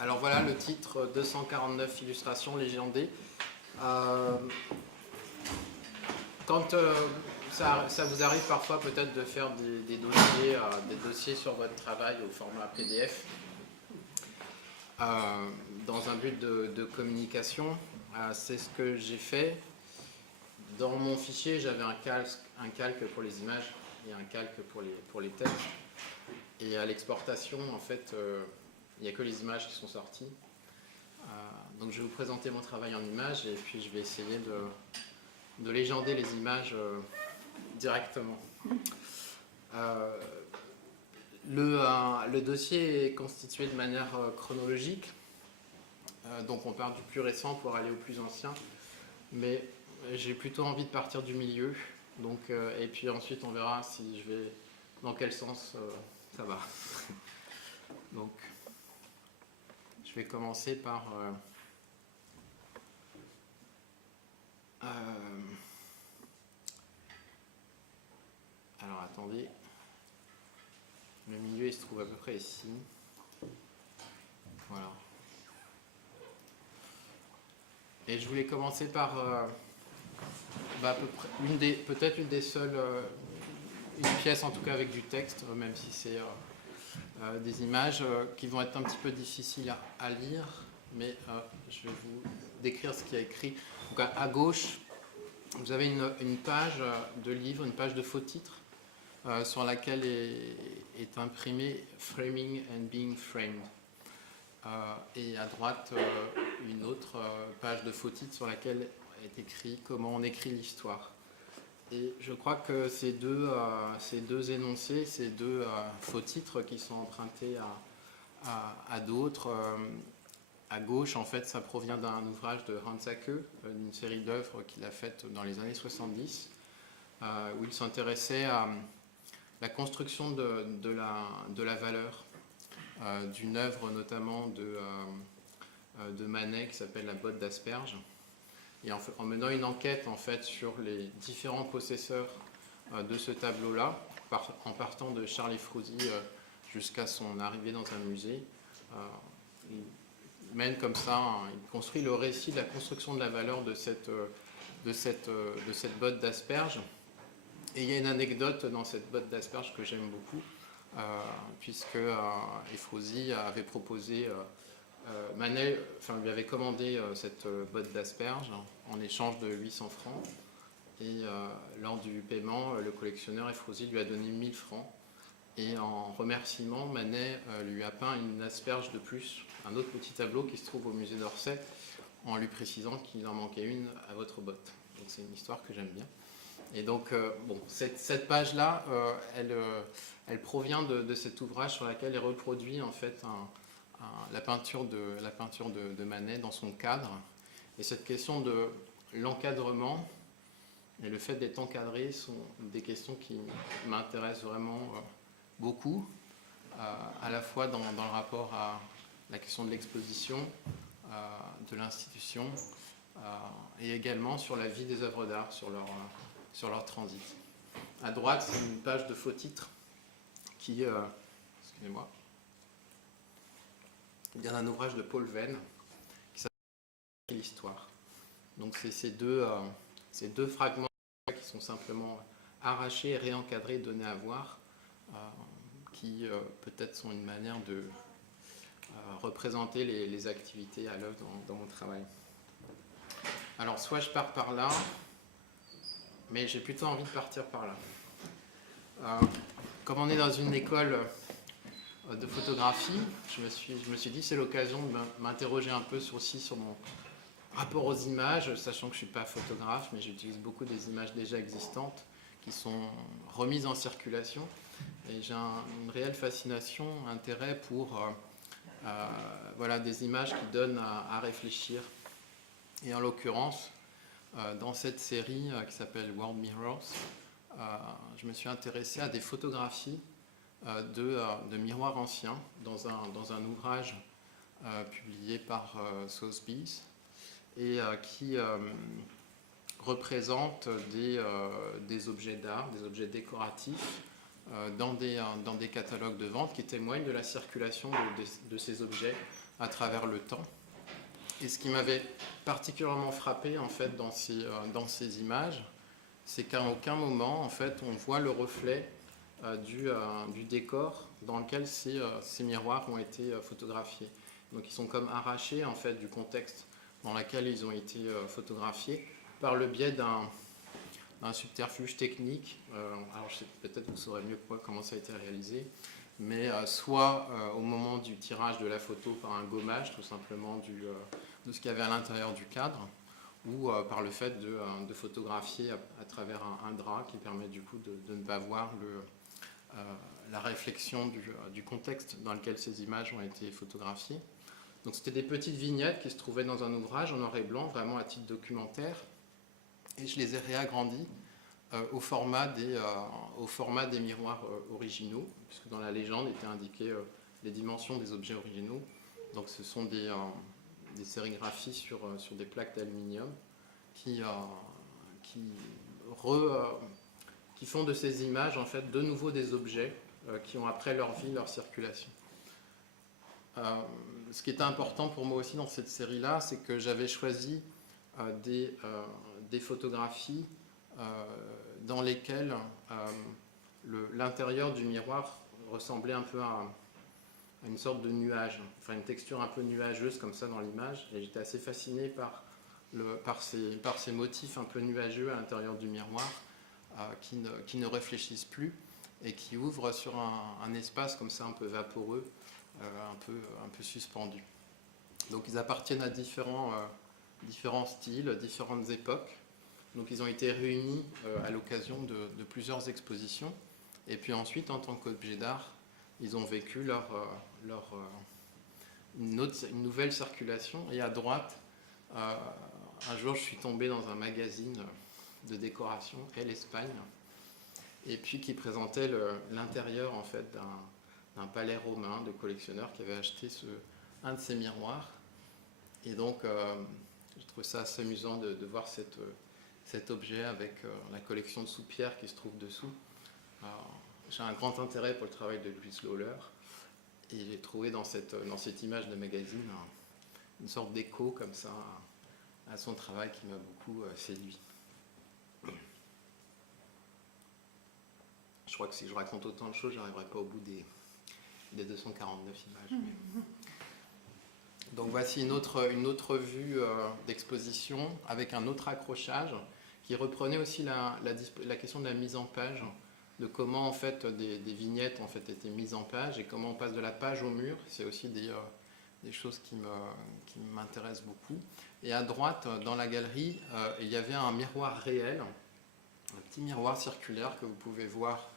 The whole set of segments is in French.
Alors voilà le titre, 249 illustrations légendées. Euh, quand ça vous arrive parfois peut-être de faire des dossiers sur votre travail au format PDF, dans un but de communication, c'est ce que j'ai fait. Dans mon fichier, j'avais un calque pour les images et un calque pour les textes. Et à l'exportation, en fait, il n'y a que les images qui sont sorties. Donc je vais vous présenter mon travail en images et puis je vais essayer de légender les images directement. Le dossier est constitué de manière chronologique. Donc on part du plus récent pour aller au plus ancien. Mais j'ai plutôt envie de partir du milieu. Donc, et puis ensuite on verra si je vais dans quel sens ça va. Donc je vais commencer par alors attendez, le milieu il se trouve à peu près ici. Voilà. Et je voulais commencer par à peu près peut-être une des seules, une pièce en tout cas avec du texte, même si c'est des images qui vont être un petit peu difficiles à lire, mais je vais vous décrire ce qu'il y a écrit. Donc à gauche, vous avez une page de livre, une page de faux titre, sur laquelle est imprimé Framing and Being Framed. Et à droite, une autre page de faux titre sur laquelle est écrit comment on écrit l'histoire. Et je crois que ces deux énoncés, ces deux faux titres qui sont empruntés à d'autres, à gauche, en fait, ça provient d'un ouvrage de Hans Hacke, d'une série d'œuvres qu'il a faites dans les années 70, où il s'intéressait à la construction de la valeur d'une œuvre notamment de Manet qui s'appelle La botte d'asperges. Et en menant une enquête en fait sur les différents possesseurs de ce tableau-là, en partant de Charles Efrosi jusqu'à son arrivée dans un musée, il mène comme ça, il construit le récit de la construction de la valeur de cette botte d'asperges. Et il y a une anecdote dans cette botte d'asperges que j'aime beaucoup, puisque Efrosi avait proposé, Manet lui avait commandé cette botte d'asperges en échange de 800 francs. Et lors du paiement, le collectionneur Efrosi lui a donné 1000 francs. Et en remerciement, Manet lui a peint une asperge de plus, un autre petit tableau qui se trouve au musée d'Orsay, en lui précisant qu'il en manquait une à votre botte. Donc c'est une histoire que j'aime bien. Et donc, bon, cette page-là, elle provient de cet ouvrage sur lequel est reproduit en fait la peinture de Manet dans son cadre. Et cette question de l'encadrement et le fait d'être encadré sont des questions qui m'intéressent vraiment beaucoup, à la fois dans le rapport à la question de l'exposition, de l'institution, et également sur la vie des œuvres d'art, sur leur transit. À droite, c'est une page de faux titres qui, excusez-moi, vient d'un ouvrage de Paul Venn qui s'appelle L'Histoire. Donc c'est ces deux fragments qui sont simplement arrachés et réencadrés, donnés à voir, qui peut-être sont une manière de représenter les activités à l'œuvre dans mon travail. Alors soit je pars par là, mais j'ai plutôt envie de partir par là. Comme on est dans une école de photographie, je me suis dit c'est l'occasion de m'interroger un peu aussi sur mon rapport aux images, sachant que je ne suis pas photographe, mais j'utilise beaucoup des images déjà existantes qui sont remises en circulation. Et j'ai une réelle fascination, intérêt pour voilà, des images qui donnent à réfléchir. Et en l'occurrence, dans cette série qui s'appelle World Mirrors, je me suis intéressé à des photographies de miroirs anciens dans un ouvrage publié par Sotheby's et qui représente des objets d'art, des objets décoratifs dans des catalogues de vente qui témoignent de la circulation de ces objets à travers le temps. Et ce qui m'avait particulièrement frappé en fait dans ces images, c'est qu'à aucun moment en fait on voit le reflet du décor dans lequel ces miroirs ont été photographiés. Donc ils sont comme arrachés en fait du contexte dans lequel ils ont été photographiés par le biais d'un subterfuge technique. Alors peut-être vous saurez mieux comment ça a été réalisé, mais soit au moment du tirage de la photo par un gommage tout simplement de ce qu'il y avait à l'intérieur du cadre, ou par le fait de photographier à travers un drap qui permet du coup de ne pas voir la réflexion du contexte dans lequel ces images ont été photographiées. Donc c'était des petites vignettes qui se trouvaient dans un ouvrage en noir et blanc, vraiment à titre documentaire, et je les ai réagrandies au format des miroirs originaux, puisque dans la légende étaient indiquées les dimensions des objets originaux. Donc ce sont des sérigraphies sur des plaques d'aluminium qui font de ces images en fait de nouveau des objets qui ont après leur vie, leur circulation. Ce qui était important pour moi aussi dans cette série-là, c'est que j'avais choisi des photographies dans lesquelles l'intérieur du miroir ressemblait un peu à une sorte de nuage, enfin une texture un peu nuageuse comme ça dans l'image, et j'étais assez fasciné par ces motifs un peu nuageux à l'intérieur du miroir qui ne réfléchissent plus et qui ouvrent sur un espace comme ça un peu vaporeux, un peu suspendu. Donc ils appartiennent à différents styles, différentes époques. Donc ils ont été réunis à l'occasion de plusieurs expositions, et puis ensuite en tant qu'objet d'art, ils ont vécu une nouvelle circulation. Et à droite, un jour je suis tombé dans un magazine de décoration, Elle Espagne, et puis qui présentait l'intérieur en fait d'un palais romain de collectionneurs qui avait acheté un de ces miroirs. Et donc je trouve ça assez amusant de voir cet objet avec la collection de soupières qui se trouve dessous. J'ai un grand intérêt pour le travail de Louis Lawler, et j'ai trouvé dans cette image de magazine une sorte d'écho comme ça à son travail qui m'a beaucoup séduit. Je crois que si je raconte autant de choses, je n'arriverai pas au bout des 249 images. Donc voici une autre vue d'exposition avec un autre accrochage qui reprenait aussi la question de la mise en page, de comment en fait des vignettes en fait étaient mises en page et comment on passe de la page au mur. C'est aussi des choses qui m'intéressent beaucoup. Et à droite, dans la galerie, il y avait un miroir réel, un petit miroir circulaire que vous pouvez voir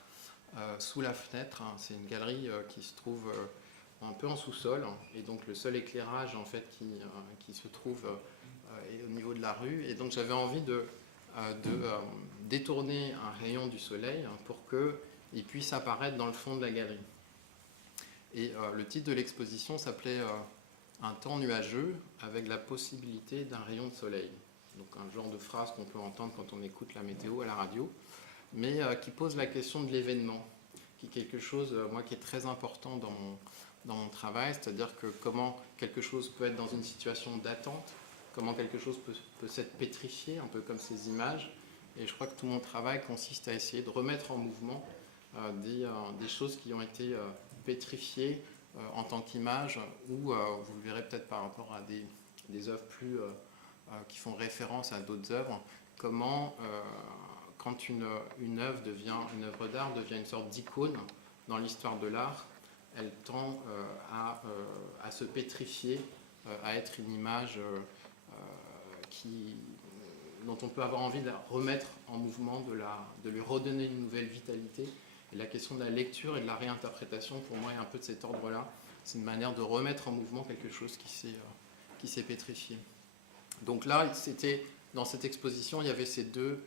sous la fenêtre. C'est une galerie qui se trouve un peu en sous-sol, et donc le seul éclairage en fait qui se trouve est au niveau de la rue. Et donc j'avais envie de détourner un rayon du soleil pour qu'il puisse apparaître dans le fond de la galerie. Et le titre de l'exposition s'appelait Un temps nuageux avec la possibilité d'un rayon de soleil. Donc un genre de phrase qu'on peut entendre quand on écoute la météo à la radio, mais qui pose la question de l'événement, qui est quelque chose, moi, qui est très important dans mon travail, c'est-à-dire que comment quelque chose peut être dans une situation d'attente, comment quelque chose peut s'être pétrifié, un peu comme ces images. Et je crois que tout mon travail consiste à essayer de remettre en mouvement des choses qui ont été pétrifiées en tant qu'image, ou vous le verrez peut-être par rapport à des œuvres qui font référence à d'autres œuvres, comment quand une œuvre d'art devient une sorte d'icône dans l'histoire de l'art, elle tend à se pétrifier, à être une image dont on peut avoir envie de la remettre en mouvement, de lui redonner une nouvelle vitalité. Et la question de la lecture et de la réinterprétation, pour moi, est un peu de cet ordre-là. C'est une manière de remettre en mouvement quelque chose qui s'est pétrifié. Donc là, dans cette exposition, il y avait ces deux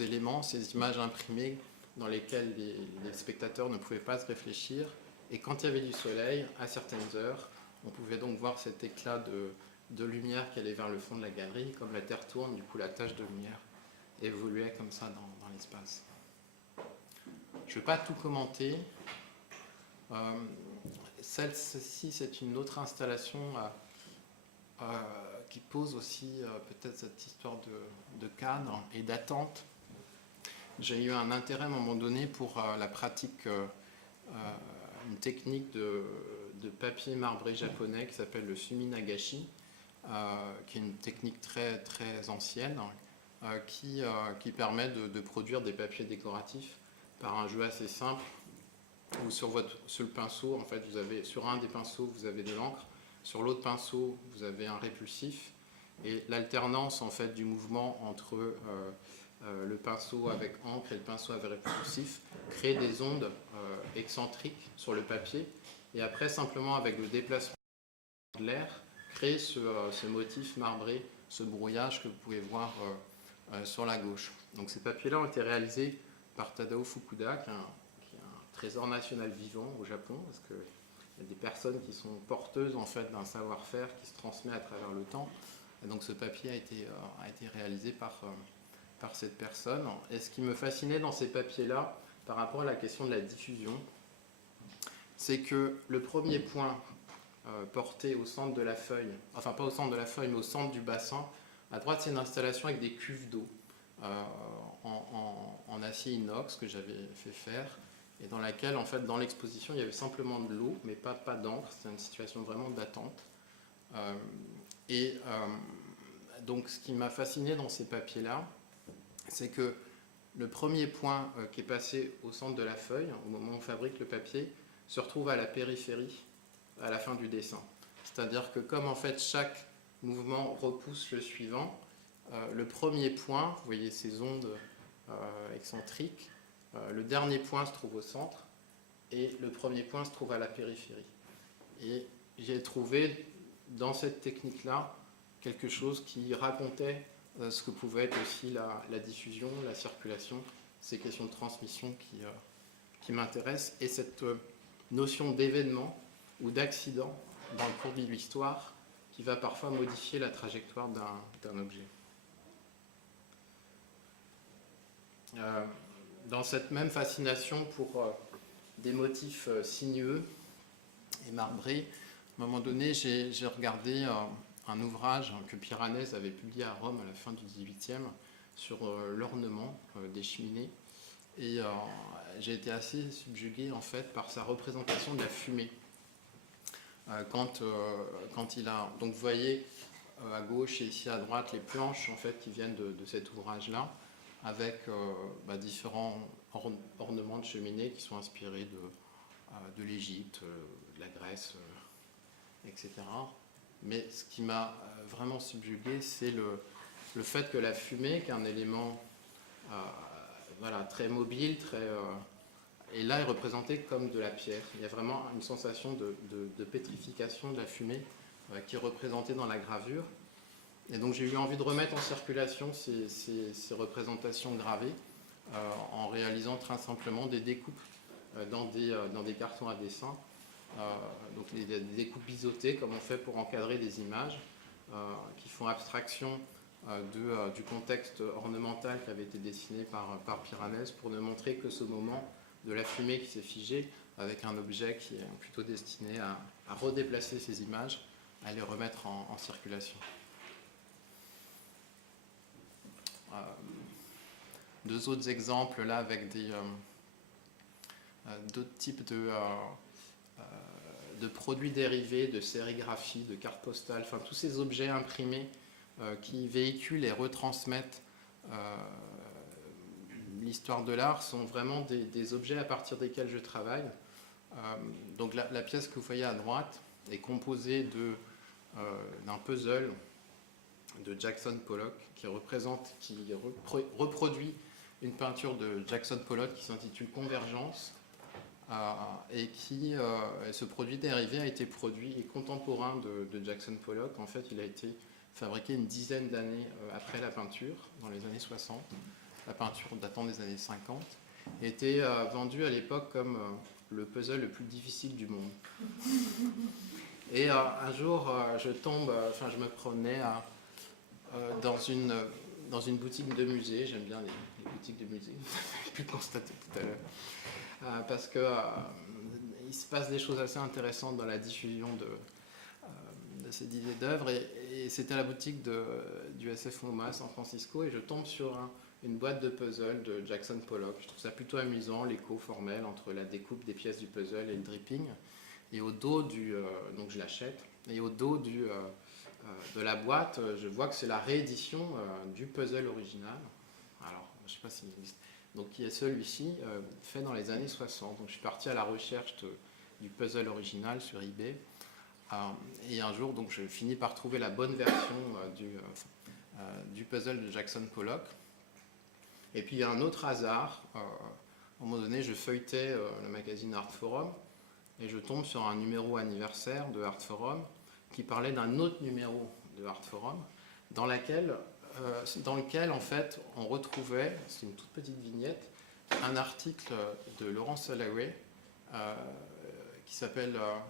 éléments, ces images imprimées dans lesquelles les spectateurs ne pouvaient pas se réfléchir. Et quand il y avait du soleil, à certaines heures, on pouvait donc voir cet éclat de lumière qui allait vers le fond de la galerie. Comme la Terre tourne, du coup la tache de lumière évoluait comme ça dans l'espace. Je ne vais pas tout commenter. celle-ci, c'est une autre installation qui pose aussi peut-être cette histoire de cadre et d'attente. J'ai eu un intérêt à un moment donné pour la pratique, une technique de papier marbré japonais qui s'appelle le suminagashi, qui est une technique très, très ancienne, qui permet de produire des papiers décoratifs par un jeu assez simple, où sur le pinceau, en fait, sur un des pinceaux, vous avez de l'encre, sur l'autre pinceau, vous avez un répulsif, et l'alternance en fait, du mouvement entre le pinceau avec encre et le pinceau avec répulsif crée des ondes excentriques sur le papier, et après, simplement avec le déplacement de l'air, crée ce motif marbré, ce brouillage que vous pouvez voir sur la gauche. Donc ces papiers-là ont été réalisés par Tadao Fukuda, qui est un trésor national vivant au Japon, parce qu'il y a des personnes qui sont porteuses en fait, d'un savoir-faire qui se transmet à travers le temps. Et donc ce papier a été réalisé par cette personne. Et ce qui me fascinait dans ces papiers-là, par rapport à la question de la diffusion, c'est que le premier point porté au centre de la feuille, enfin pas au centre de la feuille, mais au centre du bassin, à droite c'est une installation avec des cuves d'eau en acier inox que j'avais fait faire, et dans laquelle, en fait, dans l'exposition, il y avait simplement de l'eau, mais pas d'encre. C'est une situation vraiment d'attente. Donc, ce qui m'a fasciné dans ces papiers-là, c'est que le premier point qui est passé au centre de la feuille, au moment où on fabrique le papier, se retrouve à la périphérie, à la fin du dessin. C'est-à-dire que comme, en fait, chaque mouvement repousse le suivant, le premier point, vous voyez ces ondes excentriques, le dernier point se trouve au centre et le premier point se trouve à la périphérie. Et j'ai trouvé dans cette technique-là quelque chose qui racontait ce que pouvait être aussi la diffusion, la circulation, ces questions de transmission qui m'intéressent, et cette notion d'événement ou d'accident dans le cours de l'histoire qui va parfois modifier la trajectoire d'un objet. Dans cette même fascination pour des motifs sinueux et marbrés, à un moment donné, j'ai regardé un ouvrage que Piranèse avait publié à Rome à la fin du XVIIIe sur l'ornement des cheminées. Et j'ai été assez subjugué en fait par sa représentation de la fumée. Quand il a... Donc vous voyez à gauche et ici à droite les planches en fait, qui viennent de cet ouvrage-là, avec différents ornements de cheminée qui sont inspirés de l'Égypte, de la Grèce, etc. Mais ce qui m'a vraiment subjugué, c'est le fait que la fumée, qui est un élément très mobile, et là est représentée comme de la pierre. Il y a vraiment une sensation de pétrification de la fumée qui est représentée dans la gravure. Et donc j'ai eu envie de remettre en circulation ces représentations gravées en réalisant très simplement des découpes dans des cartons à dessin. Donc des découpes biseautées comme on fait pour encadrer des images qui font abstraction du contexte ornemental qui avait été dessiné par Piranèse pour ne montrer que ce moment de la fumée qui s'est figée avec un objet qui est plutôt destiné à redéplacer ces images, à les remettre en circulation. Deux autres exemples là avec d'autres types de produits dérivés, de sérigraphie, de cartes postales, enfin tous ces objets imprimés qui véhiculent et retransmettent l'histoire de l'art sont vraiment des objets à partir desquels je travaille. Donc la pièce que vous voyez à droite est composée d'un puzzle de Jackson Pollock qui reproduit une peinture de Jackson Pollock qui s'intitule Convergence et ce produit dérivé a été produit et contemporain de Jackson Pollock. En fait, il a été fabriqué une dizaine d'années après la peinture, dans les années 60. La peinture datant des années 50 était vendu à l'époque comme le puzzle le plus difficile du monde. Et un jour, je me promenais dans une boutique de musée. J'aime bien les boutiques de musée, j'ai pu le constater tout à l'heure, parce que il se passe des choses assez intéressantes dans la diffusion de ces idées d'œuvres. Et c'était à la boutique du SF MoMA à San Francisco, et je tombe sur une boîte de puzzle de Jackson Pollock. Je trouve ça plutôt amusant, l'écho formel entre la découpe des pièces du puzzle et le dripping. Et au dos donc je l'achète, et au dos de la boîte, je vois que c'est la réédition du puzzle original. Alors, je ne sais pas s'il existe. Donc, qui est celui-ci, fait dans les années 60. Donc, je suis parti à la recherche du puzzle original sur eBay. Et un jour, donc, je finis par trouver la bonne version du puzzle de Jackson Pollock. Et puis, il y a un autre hasard. À un moment donné, je feuilletais le magazine Art Forum, et je tombe sur un numéro anniversaire de Art Forum qui parlait d'un autre numéro de Art Forum dans lequel en fait on retrouvait, c'est une toute petite vignette, un article de Laurence Holloway qui s'appelle, alors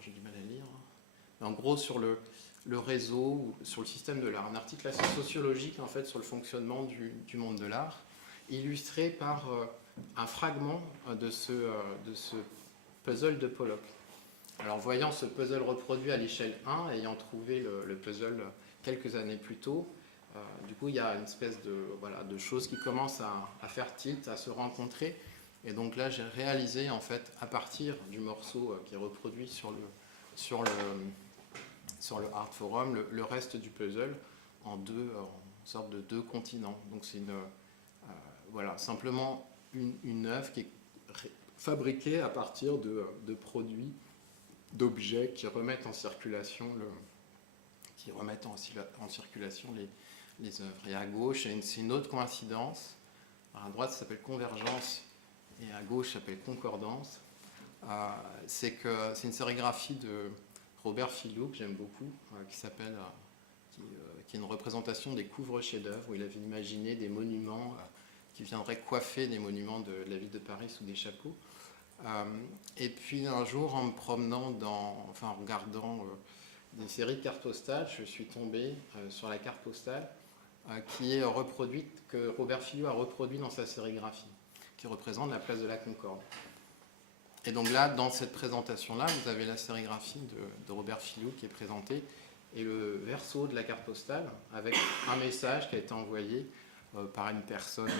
j'ai du mal à lire, mais en gros sur le réseau, sur le système de l'art, un article assez sociologique en fait sur le fonctionnement du monde de l'art, illustré par un fragment de ce puzzle de Pollock. Alors, voyant ce puzzle reproduit à l'échelle 1, ayant trouvé le puzzle quelques années plus tôt, du coup, il y a une espèce de choses qui commencent à faire tilt, à se rencontrer. Et donc là, j'ai réalisé, en fait, à partir du morceau qui est reproduit sur le Art Forum, le reste du puzzle en sorte de deux continents. Donc, c'est simplement une œuvre qui est fabriquée à partir de produits, d'objets qui remettent en circulation les œuvres. Et à gauche, c'est une autre coïncidence. Alors à droite, ça s'appelle convergence, et à gauche, ça s'appelle concordance. C'est une sérigraphie de Robert Filou, que j'aime beaucoup, qui est une représentation des couvre-chefs-d'œuvre, où il avait imaginé des monuments qui viendraient coiffer des monuments de la ville de Paris sous des chapeaux. Et puis un jour, en me promenant en regardant des séries de cartes postales, je suis tombé sur la carte postale qui est reproduite, que Robert Filou a reproduit dans sa sérigraphie, qui représente la place de la Concorde. Et donc là, dans cette présentation-là, vous avez la sérigraphie de Robert Filou qui est présentée, et le verso de la carte postale avec un message qui a été envoyé par une personne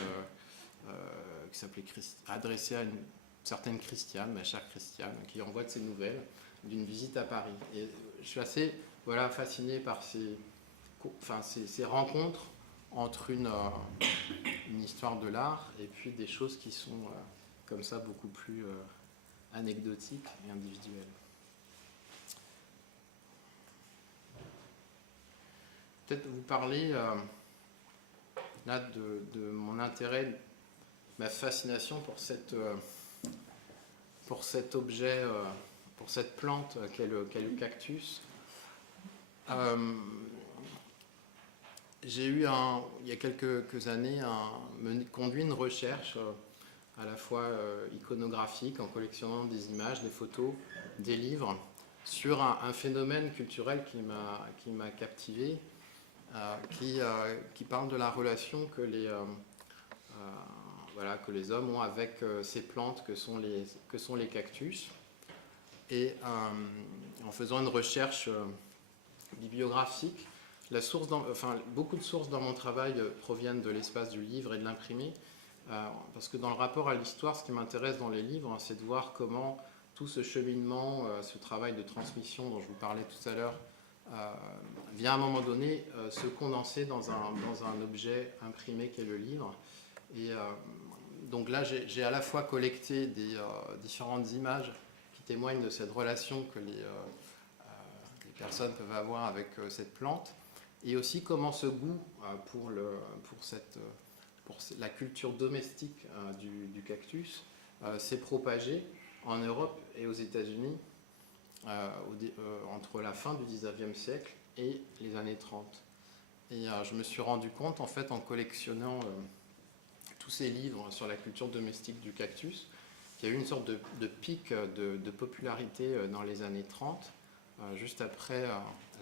qui s'appelait adressée à une certaine Christiane, ma chère Christiane, qui envoie de ses nouvelles d'une visite à Paris. Et je suis assez fasciné par ces rencontres entre une histoire de l'art et puis des choses qui sont comme ça beaucoup plus anecdotiques et individuelles. Peut-être vous parler là de mon intérêt, ma fascination pour cet objet, pour cette plante qu'est le cactus. J'ai eu, il y a quelques années, conduit une recherche à la fois iconographique, en collectionnant des images, des photos, des livres, sur un phénomène culturel qui m'a captivé, qui parle de la relation que les hommes ont avec ces plantes que sont les cactus. Et en faisant une recherche bibliographique, beaucoup de sources dans mon travail proviennent de l'espace du livre et de l'imprimé, parce que dans le rapport à l'histoire, ce qui m'intéresse dans les livres, c'est de voir comment tout ce cheminement, ce travail de transmission dont je vous parlais tout à l'heure, vient à un moment donné se condenser dans un objet imprimé qu'est le livre. Et donc là, j'ai à la fois collecté des différentes images qui témoignent de cette relation que les personnes peuvent avoir avec cette plante, et aussi comment ce goût pour la culture domestique du cactus s'est propagé en Europe et aux États-Unis entre la fin du 19e siècle et les années 30. Et je me suis rendu compte, en fait, en collectionnant tous ces livres sur la culture domestique du cactus, qu'il y a eu une sorte de pic de popularité dans les années 30, juste après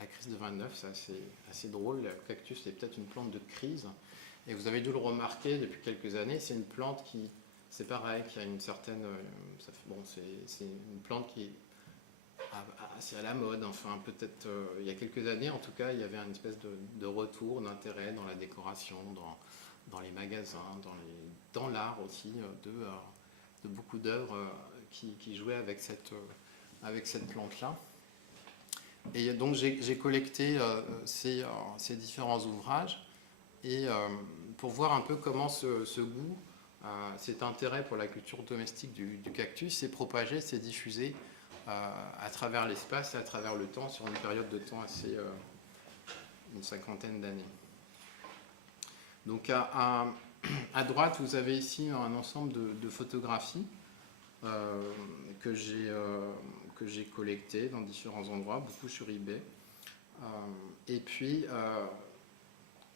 la crise de 29. C'est assez drôle. Le cactus est peut-être une plante de crise. Et vous avez dû le remarquer depuis quelques années, c'est une plante qui c'est pareil, qu'il y a une certaine... bon, c'est une plante qui est assez à la mode, enfin peut-être il y a quelques années en tout cas, il y avait une espèce de retour d'intérêt dans la décoration, dans les magasins, dans l'art aussi, de beaucoup d'œuvres qui jouaient avec cette plante-là. Et donc j'ai collecté ces différents ouvrages et pour voir un peu comment ce goût, cet intérêt pour la culture domestique du cactus s'est propagé, s'est diffusé à travers l'espace et à travers le temps sur une période de temps assez une cinquantaine d'années. Donc à droite, vous avez ici un ensemble de photographies que j'ai collectées dans différents endroits, beaucoup sur eBay. Et puis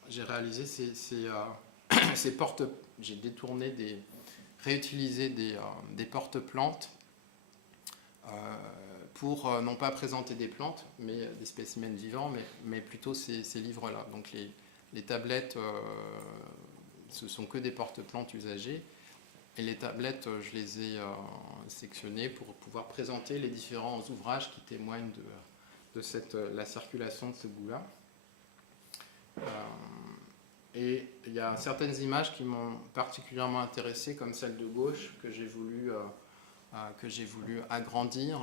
j'ai réalisé ces portes, j'ai réutilisé des porte-plantes pour non pas présenter des plantes, mais des spécimens vivants, mais plutôt ces livres-là. Donc les tablettes, ce sont que des porte-plantes usagées. Et les tablettes, je les ai sectionnées pour pouvoir présenter les différents ouvrages qui témoignent de la circulation de ce goût-là. Et il y a certaines images qui m'ont particulièrement intéressé, comme celle de gauche, que j'ai voulu agrandir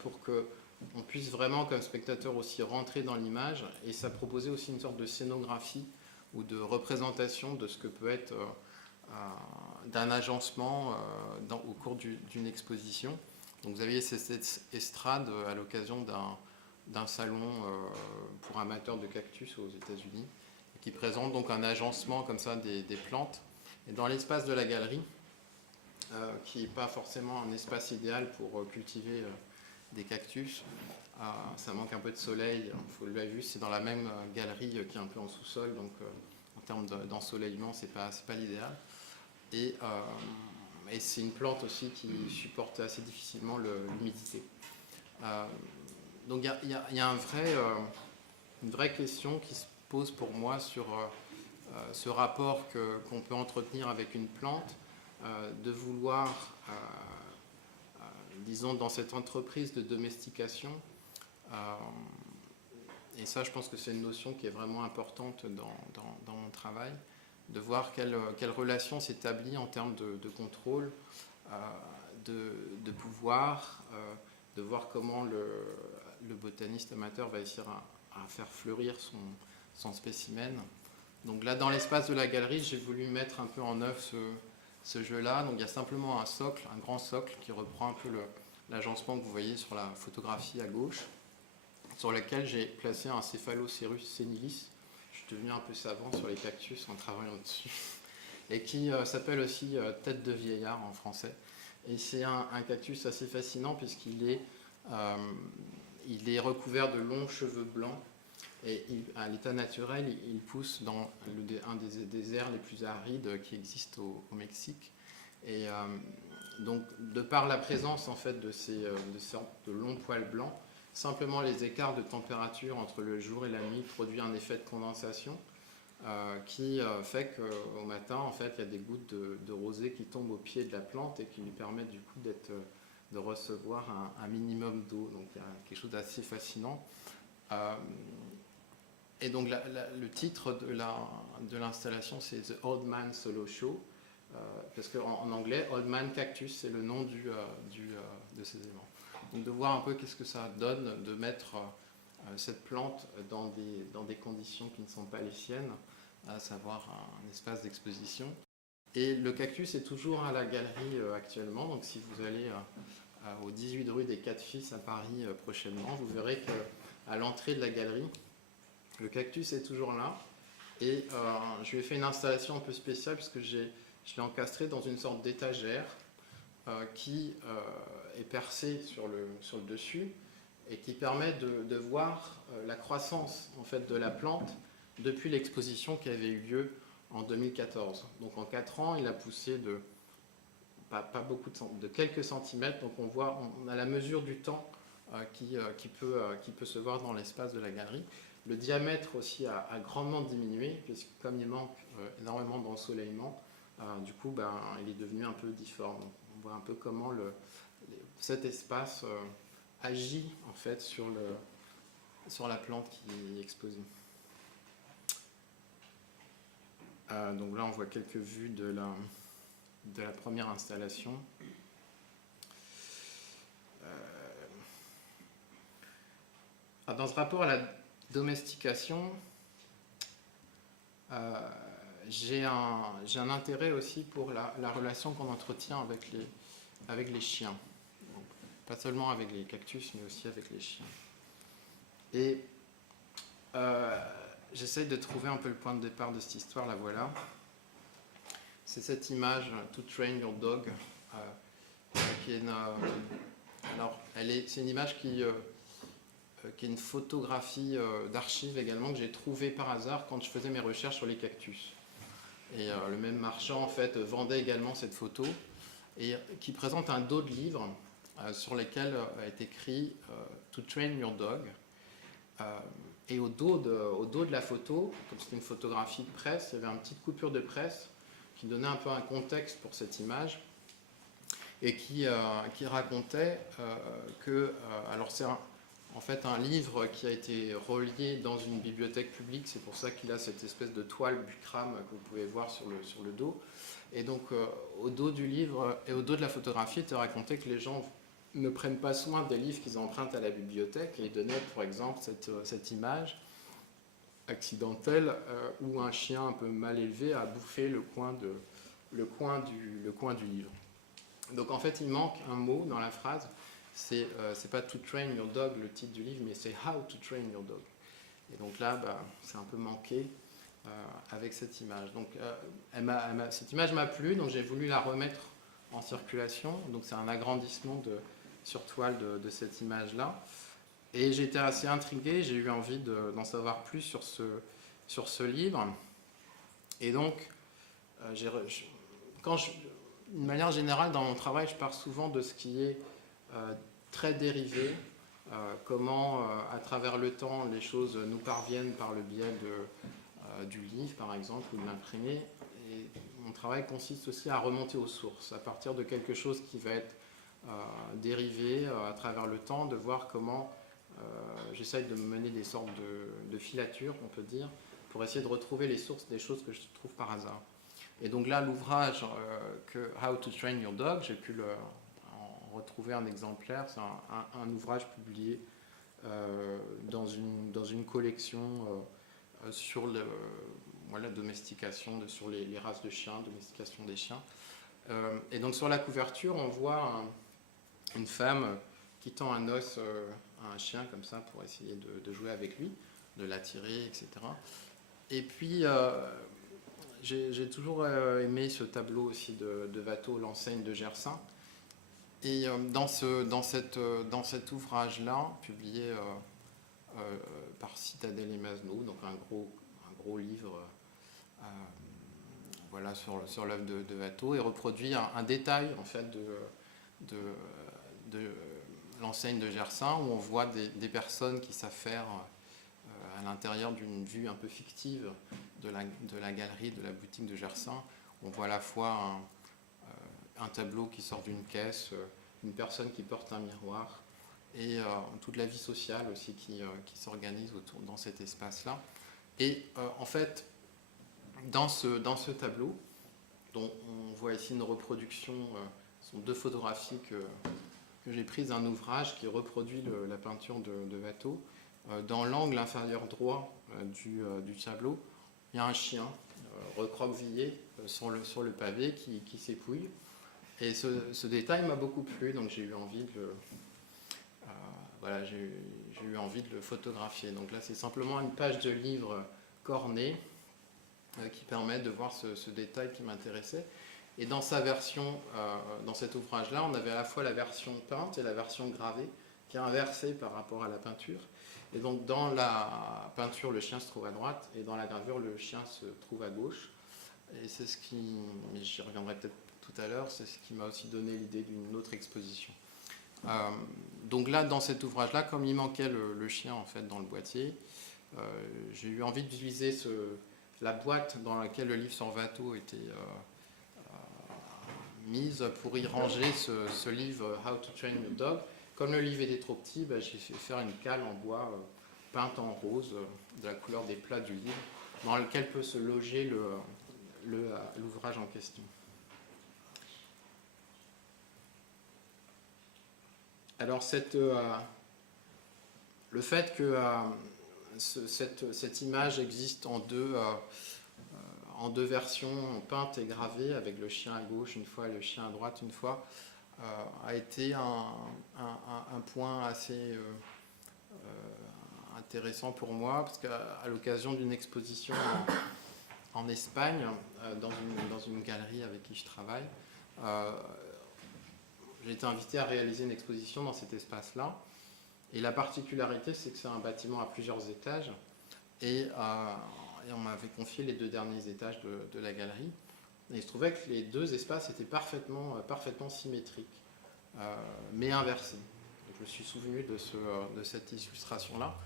pour qu'on puisse vraiment, comme spectateur, aussi rentrer dans l'image. Et ça proposait aussi une sorte de scénographie ou de représentation de ce que peut être d'un agencement au cours d'une exposition. Donc vous aviez cette estrade à l'occasion d'un salon pour amateurs de cactus aux États-Unis, qui présente donc un agencement comme ça des plantes. Et dans l'espace de la galerie, qui n'est pas forcément un espace idéal pour cultiver des cactus, ça manque un peu de soleil, vous l'avez vu, c'est dans la même galerie qui est un peu en sous-sol, donc en termes d'ensoleillement, c'est pas l'idéal. Et c'est une plante aussi qui supporte assez difficilement l'humidité. Donc il y a une vraie question qui se pose pour moi sur ce rapport qu'on peut entretenir avec une plante, de vouloir, disons, dans cette entreprise de domestication, et ça je pense que c'est une notion qui est vraiment importante dans mon travail, de voir quelle relation s'établit en termes de contrôle, de pouvoir, de voir comment le botaniste amateur va essayer à faire fleurir son spécimen. Donc là, dans l'espace de la galerie, j'ai voulu mettre un peu en œuvre ce jeu-là. Donc il y a simplement un socle, un grand socle qui reprend un peu l'agencement que vous voyez sur la photographie à gauche, sur lequel j'ai placé un Cephalocerus senilis. Je suis devenu un peu savant sur les cactus en travaillant dessus. Et qui s'appelle aussi tête de vieillard en français. Et c'est un cactus assez fascinant puisqu'il est recouvert de longs cheveux blancs. Et à l'état naturel, il pousse dans un des déserts les plus arides qui existent au Mexique. Et donc, de par la présence en fait de sortes de longs poils blancs, simplement les écarts de température entre le jour et la nuit produisent un effet de condensation qui fait qu'au matin, en fait, il y a des gouttes de rosée qui tombent au pied de la plante et qui lui permettent du coup de recevoir un minimum d'eau. Donc, il y a quelque chose d'assez fascinant. Et donc le titre de l'installation, c'est The Old Man Solo Show, parce qu'en anglais, Old Man Cactus, c'est le nom de ces éléments. Donc de voir un peu qu'est-ce que ça donne de mettre cette plante dans des conditions qui ne sont pas les siennes, à savoir un espace d'exposition. Et le cactus est toujours à la galerie actuellement, donc si vous allez au 18 rue des Quatre Fils à Paris prochainement, vous verrez qu'à l'entrée de la galerie, le cactus est toujours là. Et je lui ai fait une installation un peu spéciale parce que je l'ai encastré dans une sorte d'étagère qui est percée sur le dessus et qui permet de voir la croissance en fait, de la plante depuis l'exposition qui avait eu lieu en 2014. Donc en 4 ans, il a poussé pas beaucoup de quelques centimètres. Donc on a la mesure du temps qui peut se voir dans l'espace de la galerie. Le diamètre aussi a grandement diminué, puisque comme il manque énormément d'ensoleillement, du coup, il est devenu un peu difforme. On voit un peu comment cet espace agit en fait sur la plante qui est exposée. Donc là, on voit quelques vues de la première installation. Dans ce rapport à la domestication, j'ai un intérêt aussi pour la relation qu'on entretient avec les chiens. Donc, pas seulement avec les cactus, mais aussi avec les chiens. Et j'essaye de trouver un peu le point de départ de cette histoire, la voilà. C'est cette image, To Train Your Dog, qui est c'est une image qui est une photographie d'archives également que j'ai trouvée par hasard quand je faisais mes recherches sur les cactus. Et le même marchand en fait vendait également cette photo et qui présente un dos de livre sur lequel est écrit To Train Your Dog. Et au dos de la photo, comme c'était une photographie de presse, il y avait une petite coupure de presse qui donnait un peu un contexte pour cette image et qui racontait que alors c'est en fait un livre qui a été relié dans une bibliothèque publique, c'est pour ça qu'il a cette espèce de toile bucrame que vous pouvez voir sur le dos. Et donc au dos du livre et au dos de la photographie, il était raconté que les gens ne prennent pas soin des livres qu'ils empruntent à la bibliothèque, et il donnait pour exemple cette image accidentelle où un chien un peu mal élevé a bouffé le coin du livre. Donc en fait il manque un mot dans la phrase. C'est pas To Train Your Dog le titre du livre, mais c'est How to Train Your Dog. Et donc là, c'est un peu manqué avec cette image. Donc cette image m'a plu, donc j'ai voulu la remettre en circulation. Donc c'est un agrandissement sur toile de cette image-là. Et j'ai été assez intrigué, j'ai eu envie d'en savoir plus sur ce livre. Et donc, d'une manière générale, dans mon travail, je pars souvent de ce qui est très dérivé, comment à travers le temps les choses nous parviennent par le biais du livre par exemple ou de l'imprimé. Et mon travail consiste aussi à remonter aux sources, à partir de quelque chose qui va être dérivé à travers le temps, de voir comment j'essaye de mener des sortes de filatures, on peut dire, pour essayer de retrouver les sources des choses que je trouve par hasard. Et donc là, l'ouvrage How to Train Your Dog, j'ai pu retrouver un exemplaire. C'est un ouvrage publié dans une collection sur la domestication, sur les races de chiens, domestication des chiens. Et donc sur la couverture, on voit une femme qui tend un os à un chien comme ça pour essayer de jouer avec lui, de l'attirer, etc. Et puis j'ai toujours aimé ce tableau aussi de Watteau, l'enseigne de Gersaint. Et dans cet ouvrage-là, publié par Citadel et Masno, donc un gros livre sur l'œuvre de Watteau, et reproduit un détail en fait de l'enseigne de Gersaint, où on voit des personnes qui s'affairent à l'intérieur d'une vue un peu fictive de la galerie, de la boutique de Gersaint. On voit à la fois un tableau qui sort d'une caisse, une personne qui porte un miroir, et toute la vie sociale aussi qui s'organise dans cet espace-là. Et en fait, dans ce tableau, dont on voit ici une reproduction, ce sont deux photographies que j'ai prises d'un ouvrage qui reproduit la peinture de Watteau. Dans l'angle inférieur droit du tableau, il y a un chien recroquevillé sur le pavé qui s'épouille. Et ce détail m'a beaucoup plu, donc j'ai eu envie de le photographier. Donc là, c'est simplement une page de livre cornée qui permet de voir ce détail qui m'intéressait. Et dans sa version, dans cet ouvrage-là, on avait à la fois la version peinte et la version gravée, qui est inversée par rapport à la peinture. Et donc dans la peinture, le chien se trouve à droite, et dans la gravure, le chien se trouve à gauche. Et c'est ce qui, mais j'y reviendrai peut-être tout à l'heure, c'est ce qui m'a aussi donné l'idée d'une autre exposition. Donc là, dans cet ouvrage-là, comme il manquait le chien en fait dans le boîtier, j'ai eu envie d'utiliser la boîte dans laquelle le livre sur Watteau était mise pour y ranger ce livre How to Train Your Dog. Comme le livre était trop petit, j'ai fait faire une cale en bois peinte en rose, de la couleur des plats du livre, dans lequel peut se loger l'ouvrage en question. Alors le fait que cette image existe en deux versions peintes et gravées, avec le chien à gauche une fois et le chien à droite une fois, a été un point assez intéressant pour moi, parce qu'à l'occasion d'une exposition en Espagne, dans une galerie avec qui je travaille, j'ai été invité à réaliser une exposition dans cet espace-là. Et la particularité, c'est que c'est un bâtiment à plusieurs étages. Et on m'avait confié les 2 derniers étages de la galerie. Et il se trouvait que les 2 espaces étaient parfaitement symétriques, mais inversés. Donc, je me suis souvenu de cette illustration-là.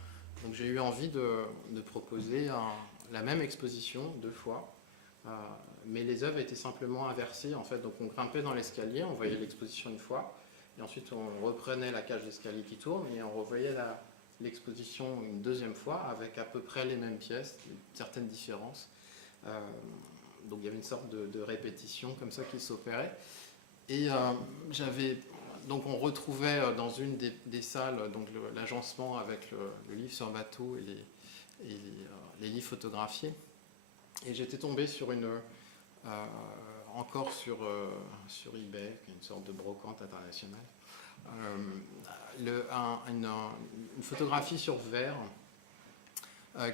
Donc j'ai eu envie de proposer la même exposition 2 fois. Mais les œuvres étaient simplement inversées, en fait. Donc on grimpait dans l'escalier, on voyait l'exposition une fois, et ensuite on reprenait la cage d'escalier qui tourne, et on revoyait l'exposition une 2e fois, avec à peu près les mêmes pièces, certaines différences. Donc il y avait une sorte de répétition comme ça qui s'opérait. Et donc on retrouvait dans une des salles donc l'agencement avec le livre sur bateau et les livres photographiés. Et j'étais tombé sur encore sur eBay, une sorte de brocante internationale, une photographie sur verre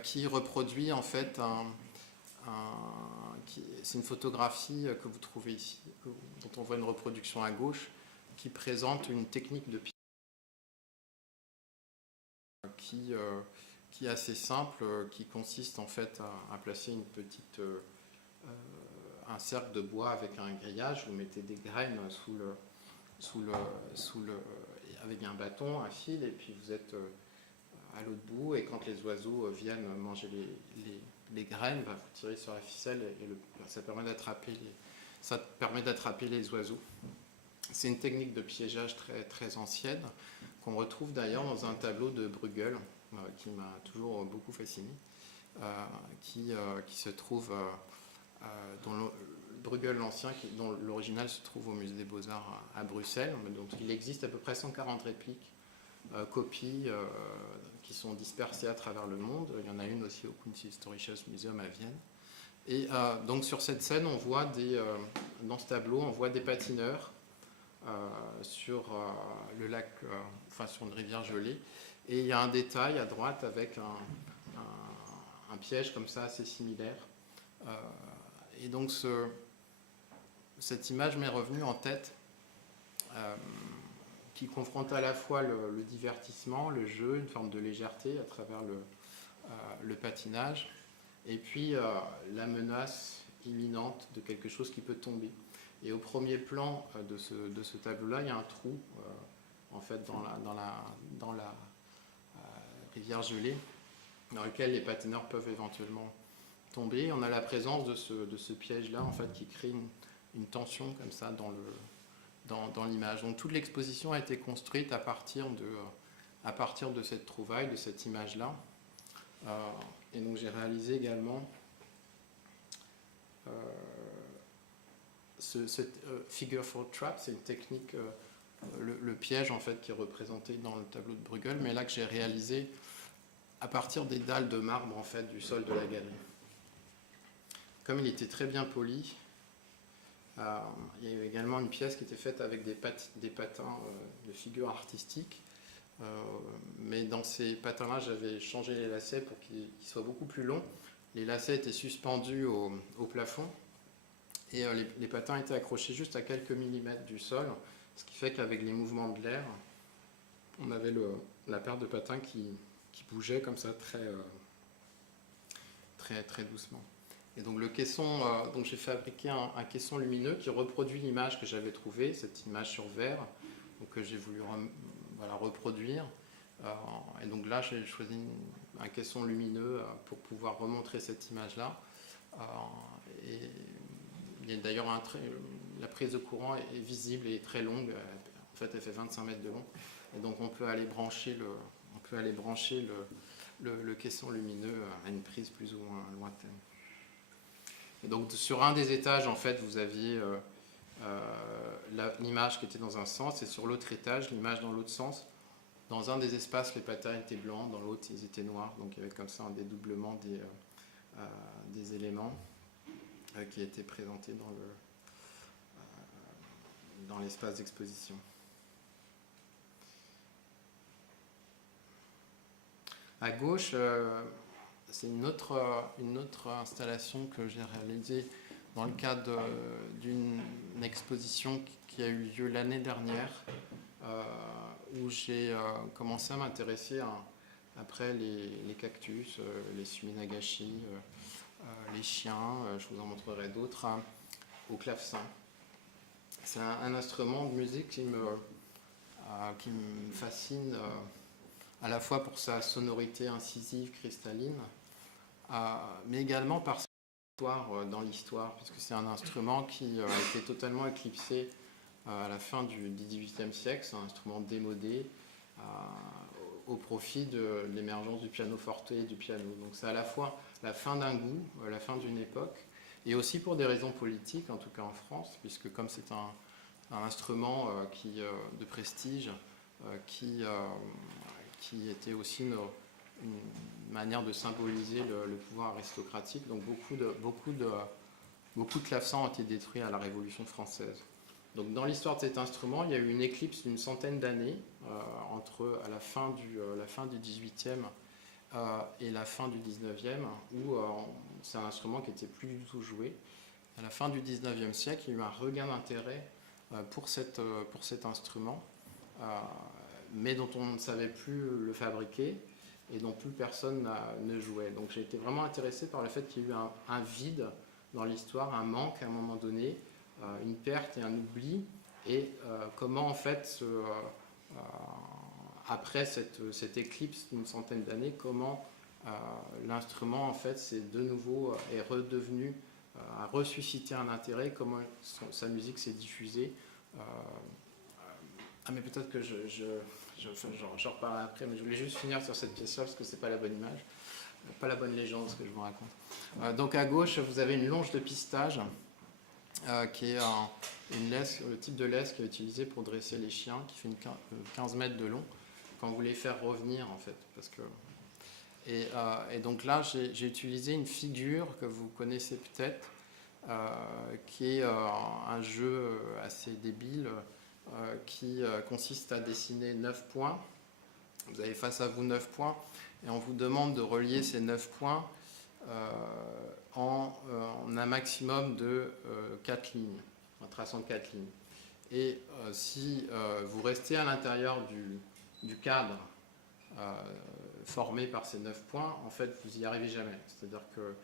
qui reproduit en fait c'est une photographie que vous trouvez ici, dont on voit une reproduction à gauche, qui présente une technique de qui est assez simple, qui consiste en fait à placer un cercle de bois avec un grillage. Vous mettez des graines avec un bâton, un fil, et puis vous êtes à l'autre bout, et quand les oiseaux viennent manger les graines, vous tirez sur la ficelle et ça permet d'attraper les oiseaux. C'est une technique de piégeage très, très ancienne qu'on retrouve d'ailleurs dans un tableau de Bruegel qui m'a toujours beaucoup fasciné, qui se trouve dont Bruegel l'Ancien, dont l'original se trouve au Musée des Beaux-Arts à Bruxelles. Donc il existe à peu près 140 répliques, copies qui sont dispersées à travers le monde. Il y en a une aussi au Kunsthistorisches Museum à Vienne. Et donc sur cette scène, on voit dans ce tableau, on voit des patineurs sur le lac, sur une rivière gelée. Et il y a un détail à droite avec un piège comme ça assez similaire. Et donc cette image m'est revenue en tête, qui confronte à la fois le divertissement, le jeu, une forme de légèreté à travers le patinage, et puis la menace imminente de quelque chose qui peut tomber. Et au premier plan de ce tableau-là, il y a un trou, en fait, dans la rivière gelée, dans lequel les patineurs peuvent éventuellement tomber. On a la présence de ce piège-là, en fait, qui crée une tension comme ça dans l'image. Donc toute l'exposition a été construite à partir de cette trouvaille, de cette image-là. Et donc j'ai réalisé également cette figure for trap, c'est une technique, le piège en fait qui est représenté dans le tableau de Bruegel, mais là que j'ai réalisé à partir des dalles de marbre en fait du sol de la galerie. Comme il était très bien poli, il y a eu également une pièce qui était faite avec des patins de figures artistiques, mais dans ces patins-là, j'avais changé les lacets pour qu'ils soient beaucoup plus longs. Les lacets étaient suspendus au plafond, et les patins étaient accrochés juste à quelques millimètres du sol, ce qui fait qu'avec les mouvements de l'air, on avait la paire de patins qui bougeait comme ça très, très doucement. Et donc le caisson, donc j'ai fabriqué un caisson lumineux qui reproduit l'image que j'avais trouvée, cette image sur verre, donc que j'ai voulu reproduire. Et donc là, j'ai choisi un caisson lumineux pour pouvoir remontrer cette image-là. Et il y a d'ailleurs la prise de courant est visible et très longue. En fait, elle fait 25 mètres de long. Et donc, on peut aller brancher le caisson lumineux à une prise plus ou moins lointaine. Et donc, sur un des étages, en fait, vous aviez l'image qui était dans un sens, et sur l'autre étage, l'image dans l'autre sens. Dans un des espaces, les patins étaient blancs, dans l'autre, ils étaient noirs. Donc, il y avait comme ça un dédoublement des éléments qui étaient présentés dans l'espace d'exposition. À gauche, c'est une autre installation que j'ai réalisée dans le cadre d'une exposition qui a eu lieu l'année dernière, où j'ai commencé à m'intéresser après les cactus, les suminagashi, les chiens, je vous en montrerai d'autres, au clavecin. C'est un instrument de musique qui me fascine à la fois pour sa sonorité incisive, cristalline, mais également par sa histoire dans l'histoire, puisque c'est un instrument qui a été totalement éclipsé à la fin du XVIIIe siècle. C'est un instrument démodé au profit de l'émergence du pianoforte et du piano. Donc c'est à la fois la fin d'un goût, la fin d'une époque, et aussi pour des raisons politiques, en tout cas en France, puisque comme c'est un instrument de prestige, qui était aussi une manière de symboliser le pouvoir aristocratique. Donc beaucoup de clavecins ont été détruits à la Révolution française. Donc dans l'histoire de cet instrument, il y a eu une éclipse d'une centaine d'années entre la fin du XVIIIe et la fin du XIXe, où c'est un instrument qui n'était plus du tout joué. À la fin du XIXe siècle, il y a eu un regain d'intérêt pour cet instrument, mais dont on ne savait plus le fabriquer et dont plus personne ne jouait. Donc j'ai été vraiment intéressé par le fait qu'il y ait eu un vide dans l'histoire, un manque à un moment donné, une perte et un oubli, et comment en fait, après cette éclipse d'une centaine d'années, comment l'instrument en fait est redevenu, a ressuscité un intérêt, comment sa musique s'est diffusée. Mais peut-être que j'en reparlerai après, mais je voulais juste finir sur cette pièce-là parce que c'est pas la bonne image, pas la bonne légende ce que je vous raconte. Donc à gauche, vous avez une longe de pistage qui est une laisse, le type de laisse qui est utilisé pour dresser les chiens, qui fait 15 mètres de long quand vous voulez les faire revenir en fait. Et donc là, j'ai utilisé une figure que vous connaissez peut-être, qui est un jeu assez débile, qui consiste à dessiner 9 points. Vous avez face à vous 9 points et on vous demande de relier ces 9 points en un maximum de 4 lignes, en traçant 4 lignes. Et si vous restez à l'intérieur du cadre formé par ces 9 points, en fait vous n'y arrivez jamais. C'est-à-dire que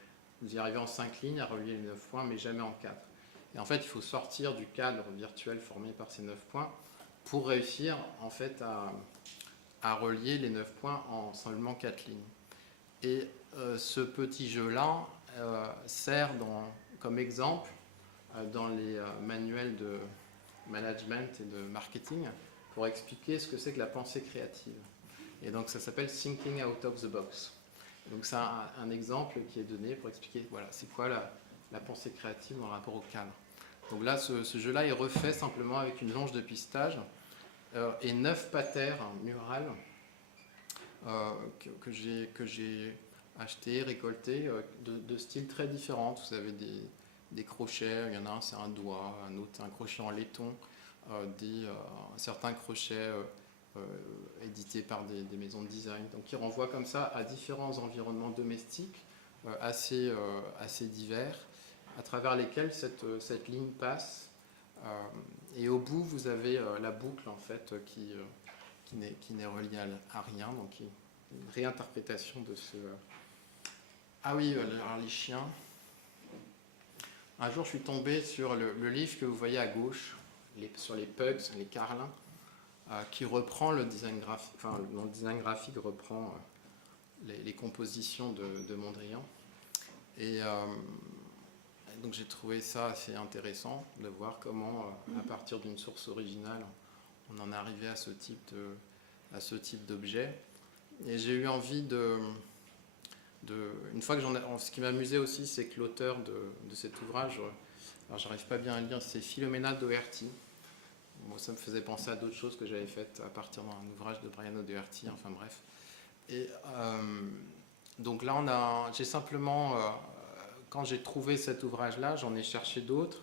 vous y arrivez en 5 lignes à relier les 9 points, mais jamais en 4. Et en fait, il faut sortir du cadre virtuel formé par ces 9 points pour réussir en fait à relier les 9 points en seulement 4 lignes. Et ce petit jeu-là sert comme exemple dans les manuels de management et de marketing pour expliquer ce que c'est que la pensée créative. Et donc ça s'appelle Thinking Out of the Box. Donc c'est un exemple qui est donné pour expliquer voilà, c'est quoi la pensée créative en rapport au cadre. Donc là, ce jeu-là est refait simplement avec une longe de pistage et 9 patères murales que j'ai achetées, récoltées, de styles très différents. Vous avez des crochets, il y en a un c'est un doigt, un autre c'est un crochet en laiton, certains crochets édités par des maisons de design, donc qui renvoient comme ça à différents environnements domestiques assez divers, à travers lesquels cette ligne passe. Et au bout, vous avez la boucle en fait qui n'est reliée à rien, donc une réinterprétation de ce... Ah oui, alors les chiens. Un jour, je suis tombé sur le livre que vous voyez à gauche, sur les pugs, les carlins, qui reprend le design graphique, enfin le design graphique reprend les compositions de Mondrian. Et Donc j'ai trouvé ça assez intéressant de voir comment, à partir d'une source originale, on en arrivait à ce type d'objet. Et j'ai eu envie une fois que ce qui m'amusait aussi, c'est que l'auteur de cet ouvrage, alors j'arrive pas bien à le lire, c'est Philomena Doherty. Moi, ça me faisait penser à d'autres choses que j'avais faites à partir d'un ouvrage de Brian Doherty, enfin bref. Et donc là, j'ai simplement, quand j'ai trouvé cet ouvrage-là, j'en ai cherché d'autres.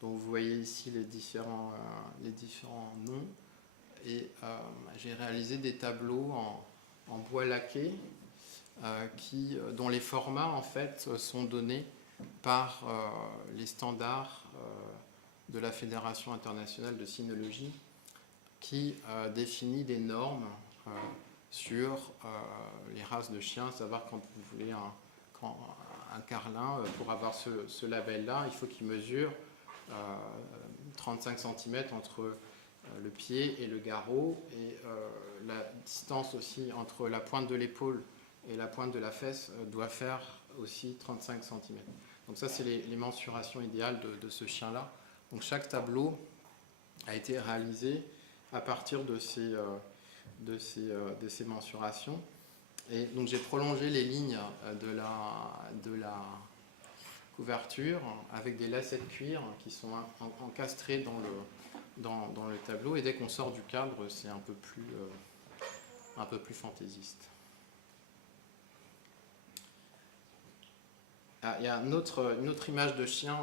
Donc vous voyez ici les différents noms. Et j'ai réalisé des tableaux en bois laqué dont les formats en fait sont donnés par les standards de la Fédération internationale de cynologie qui définit des normes sur les races de chiens, à savoir quand vous voulez un carlin, pour avoir ce label-là, il faut qu'il mesure 35 cm entre le pied et le garrot, et la distance aussi entre la pointe de l'épaule et la pointe de la fesse doit faire aussi 35 cm. Donc ça, c'est les mensurations idéales de ce chien-là. Donc chaque tableau a été réalisé à partir de ces mensurations. Et donc j'ai prolongé les lignes de la couverture avec des lacets de cuir qui sont encastrés dans le tableau. Et dès qu'on sort du cadre, c'est un peu plus fantaisiste. Ah, il y a une autre image de chien.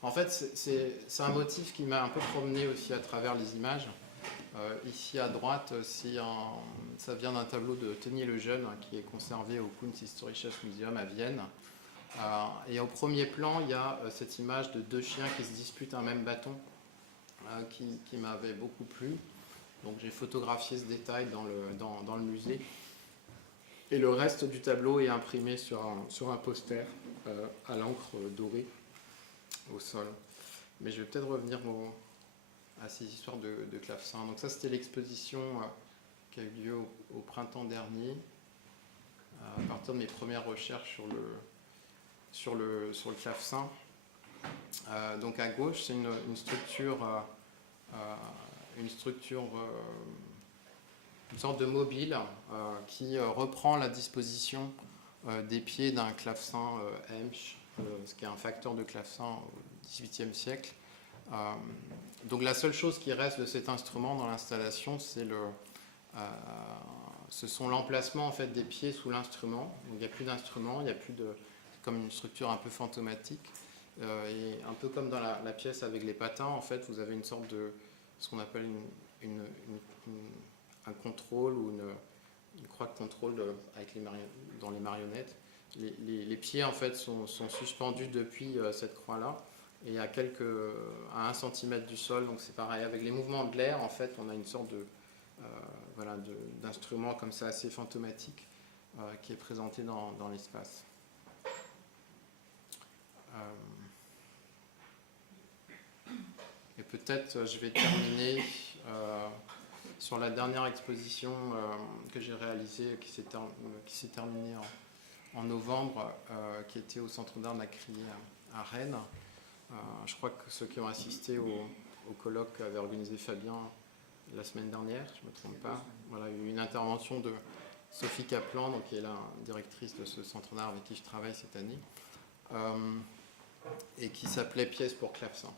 En fait, c'est un motif qui m'a un peu promené aussi à travers les images. Ici à droite, ça vient d'un tableau de Teniers le Jeune qui est conservé au Kunsthistorisches Museum à Vienne. Et au premier plan, il y a cette image de deux chiens qui se disputent un même bâton qui m'avait beaucoup plu. Donc j'ai photographié ce détail dans le musée. Et le reste du tableau est imprimé sur un poster à l'encre dorée au sol. Mais je vais peut-être revenir à ces histoires de clavecin. Donc ça, c'était l'exposition qui a eu lieu au printemps dernier, à partir de mes premières recherches sur le clavecin. Donc à gauche, c'est une structure, une sorte de mobile qui reprend la disposition des pieds d'un clavecin Hemsch, ce qui est un facteur de clavecin au XVIIIe siècle. Donc la seule chose qui reste de cet instrument dans l'installation, ce sont l'emplacement en fait des pieds sous l'instrument. Donc il n'y a plus d'instrument, il n'y a plus comme une structure un peu fantomatique. Et un peu comme dans la pièce avec les patins, en fait, vous avez une sorte de ce qu'on appelle un contrôle ou une croix de contrôle dans les marionnettes. Les pieds en fait sont suspendus depuis cette croix-là et à 1 cm du sol. Donc c'est pareil, avec les mouvements de l'air, en fait, on a une sorte d'instrument comme ça assez fantomatique qui est présenté dans l'espace. Et peut-être je vais terminer sur la dernière exposition que j'ai réalisée, qui s'est terminée en novembre, qui était au Centre d'art de la Criée à Rennes. Je crois que ceux qui ont assisté au colloque avaient organisé Fabien la semaine dernière, je ne me trompe pas. Voilà, il y a eu une intervention de Sophie Kaplan, donc, qui est la directrice de ce Centre d'art avec qui je travaille cette année, et qui s'appelait Pièces pour clavecin.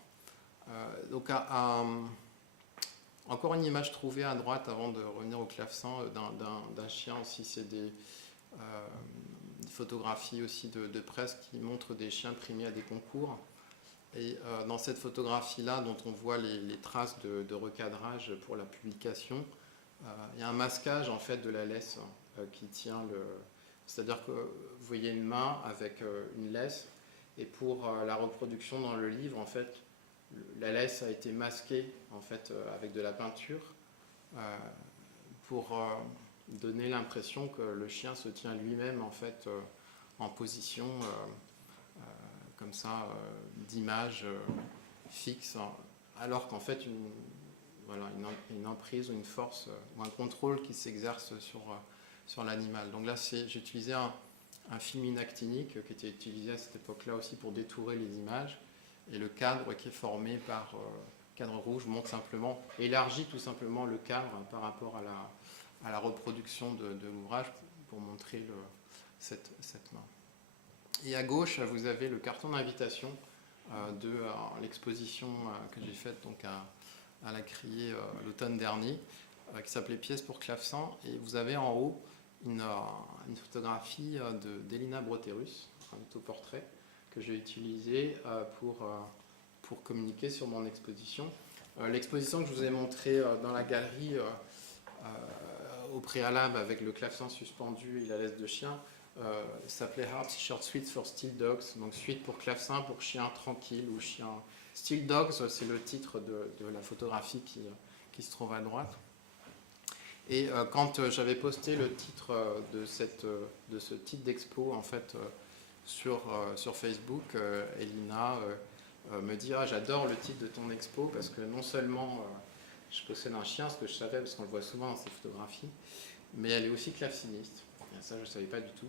Donc encore une image trouvée à droite avant de revenir au clavecin d'un chien aussi. C'est des photographies aussi de presse qui montrent des chiens primés à des concours. Et dans cette photographie-là, dont on voit les traces de recadrage pour la publication, il y a un masquage en fait de la laisse qui tient c'est-à-dire que vous voyez une main avec une laisse, et pour la reproduction dans le livre, en fait, la laisse a été masquée en fait avec de la peinture pour donner l'impression que le chien se tient lui-même en fait en position comme ça d'image fixe, alors qu'en fait une emprise ou une force ou un contrôle qui s'exerce sur l'animal. Donc là, j'ai utilisé un film inactinique qui était utilisé à cette époque-là aussi pour détourer les images. Et le cadre qui est formé par cadre rouge montre simplement, élargit tout simplement le cadre par rapport à la reproduction de l'ouvrage pour montrer cette main. Et à gauche, vous avez le carton d'invitation de l'exposition que j'ai faite donc à la Criée l'automne dernier, qui s'appelait Pièces pour clavecin. Et vous avez en haut une photographie d'Elina Broterus, un autoportrait que j'ai utilisé pour communiquer sur mon exposition. L'exposition que je vous ai montrée dans la galerie au préalable avec le clavecin suspendu et la laisse de chien s'appelait Harpsichord Suite for Still Dogs, donc suite pour clavecin pour chiens tranquilles ou chiens. Still Dogs, c'est le titre de la photographie qui se trouve à droite. Et quand j'avais posté le titre de ce titre d'expo en fait sur Facebook, Elina me dit j'adore le titre de ton expo parce que non seulement je possède un chien, ce que je savais parce qu'on le voit souvent dans ses photographies, mais elle est aussi claveciniste. Et ça je ne savais pas du tout.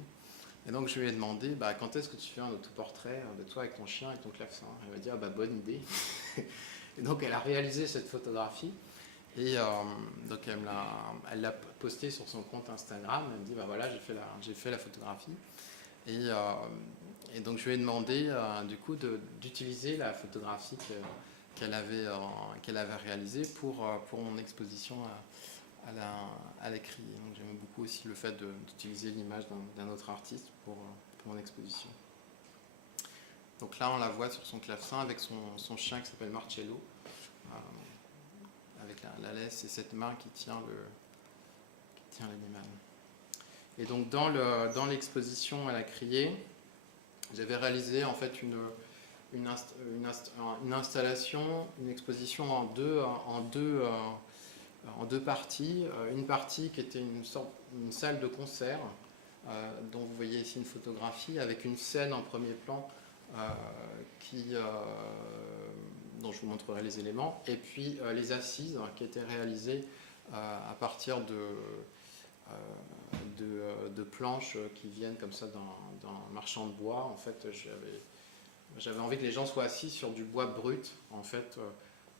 Et donc je lui ai demandé quand est-ce que tu fais un autoportrait de toi avec ton chien et ton clavecin. Elle m'a dit bonne idée. Et donc elle a réalisé cette photographie. Et donc elle l'a postée sur son compte Instagram. Elle me dit voilà, j'ai fait la photographie. Et donc je lui ai demandé du coup d'utiliser la photographie qu'elle avait réalisée pour mon exposition à la Criée. Donc j'aime beaucoup aussi le fait d'utiliser l'image d'un autre artiste pour mon exposition. Donc là on la voit sur son clavecin avec son chien qui s'appelle Marcello. Avec la laisse et cette main qui tient l'animal. Et donc dans l'exposition à la Criée, j'avais réalisé en fait une installation, une exposition en deux parties. Une partie qui était une salle de concert, dont vous voyez ici une photographie, avec une scène en premier plan dont je vous montrerai les éléments, et puis les assises qui étaient réalisées à partir de planches qui viennent comme ça d'un marchand de bois. En fait, j'avais envie que les gens soient assis sur du bois brut, en fait,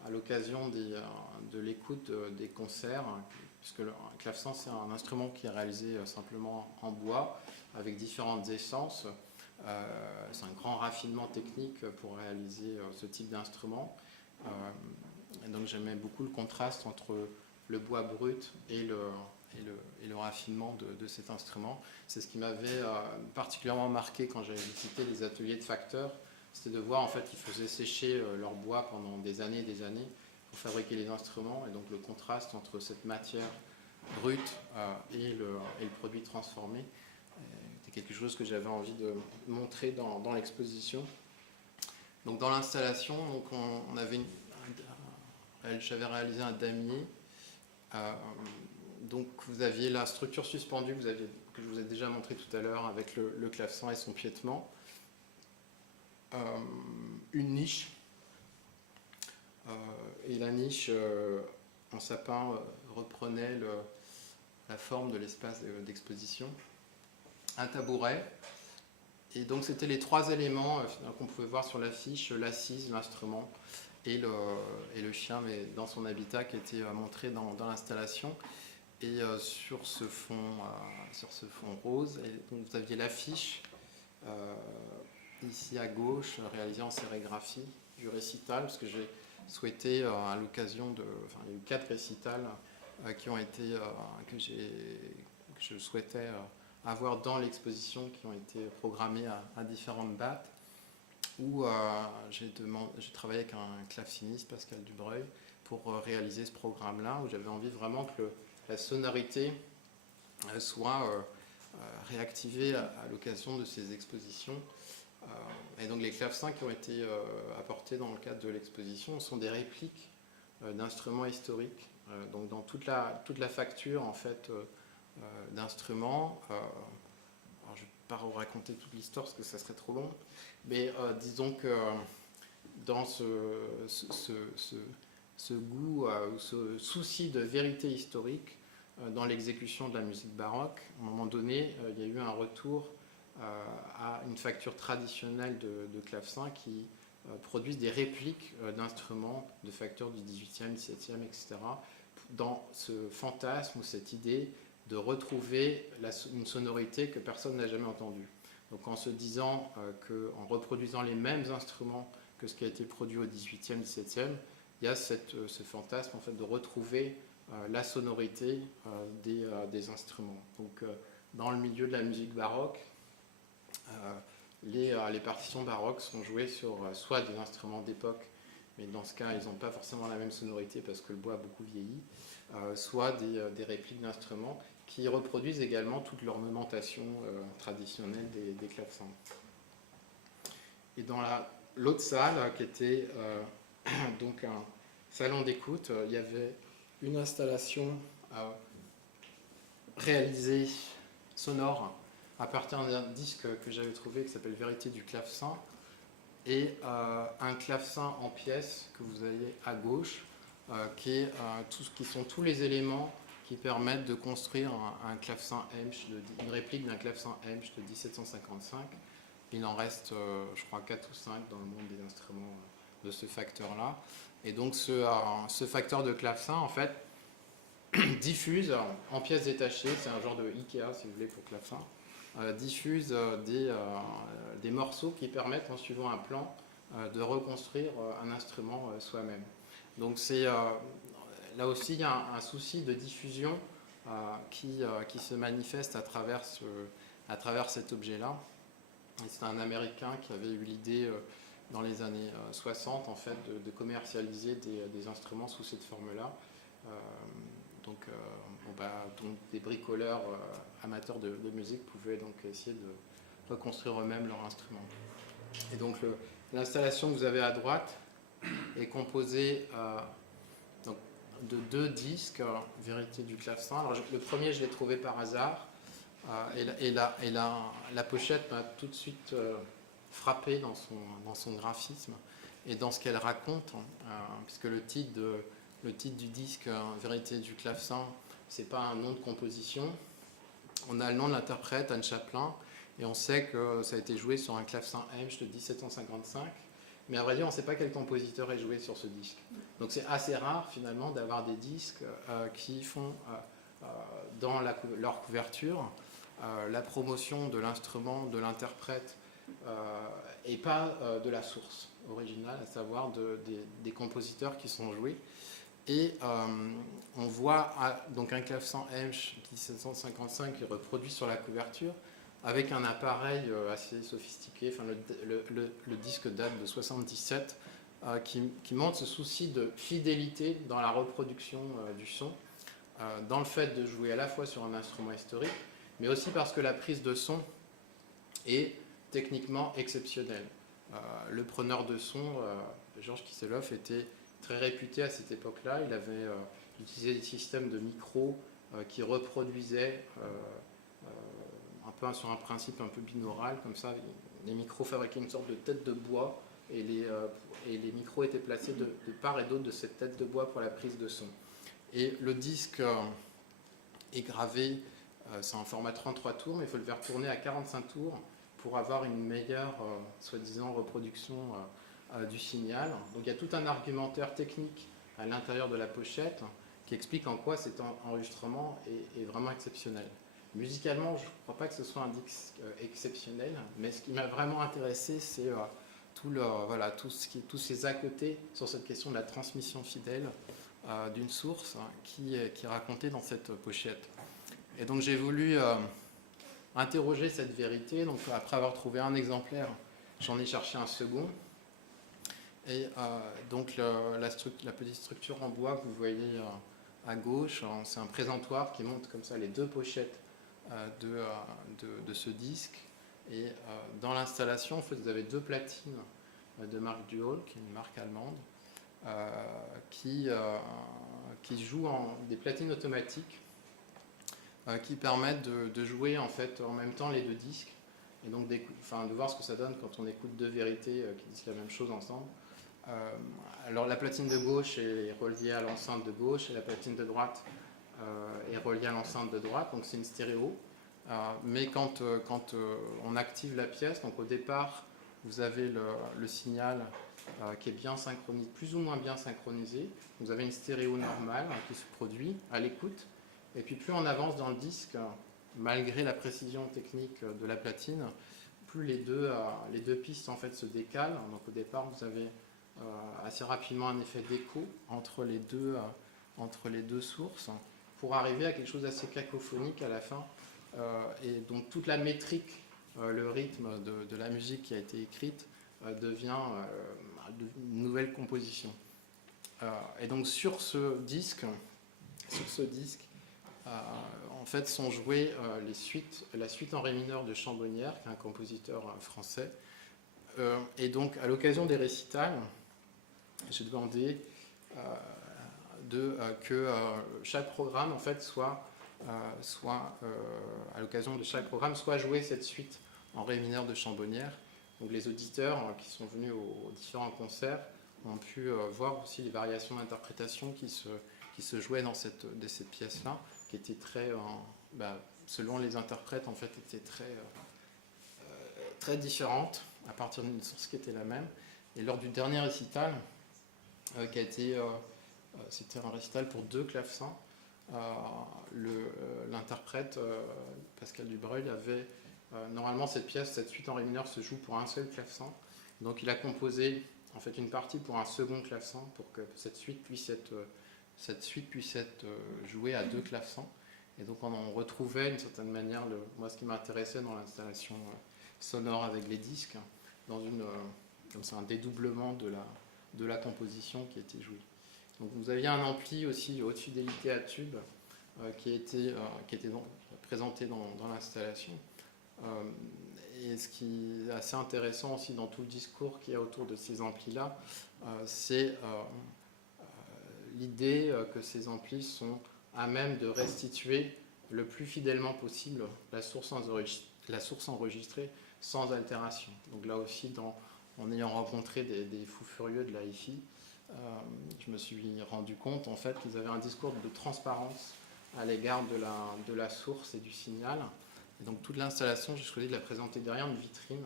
à l'occasion de l'écoute des concerts, puisque le clavecin, c'est un instrument qui est réalisé simplement en bois, avec différentes essences. C'est un grand raffinement technique pour réaliser ce type d'instrument. Et donc j'aimais beaucoup le contraste entre le bois brut et le raffinement de cet instrument. C'est ce qui m'avait particulièrement marqué quand j'avais visité les ateliers de facteurs. C'était de voir en fait qu'ils faisaient sécher leur bois pendant des années et des années pour fabriquer les instruments. Et donc le contraste entre cette matière brute et le produit transformé était quelque chose que j'avais envie de montrer dans l'exposition. Donc dans l'installation, j'avais réalisé un damier. Donc vous aviez la structure suspendue que je vous ai déjà montré tout à l'heure avec le clavecin et son piétement. Une niche. Et la niche en sapin reprenait la forme de l'espace d'exposition. Un tabouret. Et donc c'était les trois éléments qu'on pouvait voir sur l'affiche, l'assise, l'instrument et le chien, mais dans son habitat qui était montré dans l'installation. Et sur ce fond rose, et donc vous aviez l'affiche ici à gauche, réalisée en sérigraphie du récital, parce que j'ai souhaité à l'occasion il y a eu 4 récitals qui ont été que je souhaitais avoir dans l'exposition, qui ont été programmés à différentes dates, où j'ai travaillé avec un claveciniste, Pascal Dubreuil, pour réaliser ce programme-là, où j'avais envie vraiment que la sonorité soit réactivée à l'occasion de ces expositions. Et donc les clavecins qui ont été apportés dans le cadre de l'exposition sont des répliques d'instruments historiques. Donc dans toute la facture en fait d'instruments. Alors je ne vais pas vous raconter toute l'histoire parce que ça serait trop long, mais disons que dans ce goût ou ce souci de vérité historique dans l'exécution de la musique baroque, à un moment donné, il y a eu un retour à une facture traditionnelle de clavecin qui produisent des répliques d'instruments, de facteurs du 18e, 17e, etc., dans ce fantasme ou cette idée de retrouver une sonorité que personne n'a jamais entendue. Donc en se disant qu'en reproduisant les mêmes instruments que ce qui a été produit au 18e, 17e, il y a ce fantasme en fait, de retrouver la sonorité des instruments. Donc dans le milieu de la musique baroque, les partitions baroques sont jouées sur soit des instruments d'époque, mais dans ce cas, ils n'ont pas forcément la même sonorité parce que le bois a beaucoup vieilli, soit des répliques d'instruments qui reproduisent également toute l'ornementation traditionnelle des clavecins. Et dans l'autre salle, qui était donc un salon d'écoute, il y avait une installation réalisée sonore à partir d'un disque que j'avais trouvé qui s'appelle Vérité du clavecin, et un clavecin en pièces que vous avez à gauche, qui sont tous les éléments qui permettent de construire un clavecin Hemsch, une réplique d'un clavecin Hemsch de 1755. Il en reste, je crois, 4 ou 5 dans le monde des instruments de ce facteur-là. Et donc ce facteur de clavecin, en fait, diffuse en pièces détachées, c'est un genre de Ikea, si vous voulez, pour clavecin, diffuse des morceaux qui permettent, en suivant un plan, de reconstruire un instrument soi-même. Donc là aussi, il y a un souci de diffusion qui se manifeste à travers cet objet-là. C'est un Américain qui avait eu l'idée dans les années 60 en fait, de commercialiser des instruments sous cette forme-là. Donc des bricoleurs amateurs de musique pouvaient donc essayer de reconstruire eux-mêmes leur instrument. Et donc l'installation que vous avez à droite est composée de 2 disques, Vérité du clavecin. Alors le premier, je l'ai trouvé par hasard, et la pochette m'a tout de suite frappé dans son graphisme et dans ce qu'elle raconte, puisque le titre du disque, Vérité du clavecin, c'est pas un nom de composition. On a le nom de l'interprète, Anne Chaplin, et on sait que ça a été joué sur un clavecin Hemsch de 1755. Mais à vrai dire, on ne sait pas quel compositeur est joué sur ce disque. Donc c'est assez rare finalement d'avoir des disques qui font dans leur couverture la promotion de l'instrument, de l'interprète, et pas de la source originale, à savoir des compositeurs qui sont joués. Et on voit donc un clavecin Hemsch 1755 qui est reproduit sur la couverture avec un appareil assez sophistiqué. Enfin, le disque date de 77, qui montre ce souci de fidélité dans la reproduction du son, dans le fait de jouer à la fois sur un instrument historique, mais aussi parce que la prise de son est techniquement exceptionnelle. Le preneur de son, Georges Kisselov, était très réputé à cette époque-là. Il avait utilisé des systèmes de micros qui reproduisaient un peu sur un principe un peu binaural, comme ça. Les micros fabriquaient une sorte de tête de bois, et les micros étaient placés de part et d'autre de cette tête de bois pour la prise de son. Et le disque est gravé, c'est un format 33 tours, mais il faut le faire tourner à 45 tours pour avoir une meilleure, soi-disant, reproduction du signal. Donc il y a tout un argumentaire technique à l'intérieur de la pochette qui explique en quoi cet enregistrement est vraiment exceptionnel. Musicalement, je ne crois pas que ce soit un disque exceptionnel, mais ce qui m'a vraiment intéressé, c'est tous ces à côté sur cette question de la transmission fidèle d'une source qui est racontée dans cette pochette. Et donc j'ai voulu interroger cette vérité. Donc après avoir trouvé un exemplaire, j'en ai cherché un second. Et donc la petite structure en bois que vous voyez à gauche, c'est un présentoir qui montre comme ça les 2 pochettes de ce disque. Et dans l'installation, en fait, vous avez 2 platines de marque Dual, qui est une marque allemande, qui jouent des platines automatiques qui permettent de jouer en fait en même temps les 2 disques, et donc de voir ce que ça donne quand on écoute 2 vérités qui disent la même chose ensemble. Alors la platine de gauche est reliée à l'enceinte de gauche et la platine de droite est reliée à l'enceinte de droite, donc c'est une stéréo. Mais quand on active la pièce, donc au départ, vous avez le signal qui est bien synchronisé, plus ou moins bien synchronisé. Vous avez une stéréo normale qui se produit à l'écoute. Et puis plus on avance dans le disque, malgré la précision technique de la platine, plus les deux pistes en fait se décalent. Donc au départ, vous avez assez rapidement un effet d'écho entre les deux sources pour arriver à quelque chose d'assez cacophonique à la fin. Et donc toute la métrique, le rythme de la musique qui a été écrite devient une nouvelle composition. Et donc sur ce disque, en fait sont jouées la suite en ré mineur de Chambonnière, qui est un compositeur français. Et donc à l'occasion des récitals, j'ai demandé que chaque programme en fait soit à l'occasion de chaque programme soit joué cette suite en ré mineur de Chambonnière. Donc les auditeurs qui sont venus aux différents concerts ont pu voir aussi les variations d'interprétation qui se jouaient dans cette pièce-là, qui étaient très, selon les interprètes, en fait, étaient très différentes à partir d'une source qui était la même. Et lors du dernier récital, qui a été, c'était un récital pour 2 clavecins, l'interprète Pascal Dubreuil avait normalement cette suite en ré mineur se joue pour un seul clavecin, donc il a composé en fait une partie pour un second clavecin pour que cette suite puisse être jouée à 2 clavecins. Et donc on retrouvait d'une certaine manière moi ce qui m'intéressait dans l'installation sonore avec les disques, dans comme ça, un dédoublement de la composition qui était jouée. Donc vous aviez un ampli aussi haute fidélité à tube qui était donc présenté dans l'installation. Et ce qui est assez intéressant aussi dans tout le discours qu'il y a autour de ces amplis-là, c'est l'idée que ces amplis sont à même de restituer le plus fidèlement possible la source enregistrée sans altération. Donc là aussi, en ayant rencontré des fous furieux de la hi-fi, je me suis rendu compte en fait qu'ils avaient un discours de transparence à l'égard de la source et du signal. Et donc toute l'installation, j'ai choisi de la présenter derrière une vitrine.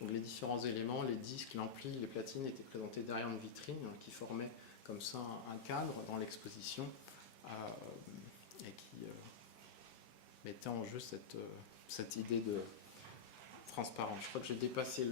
Donc les différents éléments, les disques, l'ampli, les platines étaient présentés derrière une vitrine qui formait comme ça un cadre dans l'exposition et qui mettait en jeu cette idée de transparence. Je crois que j'ai dépassé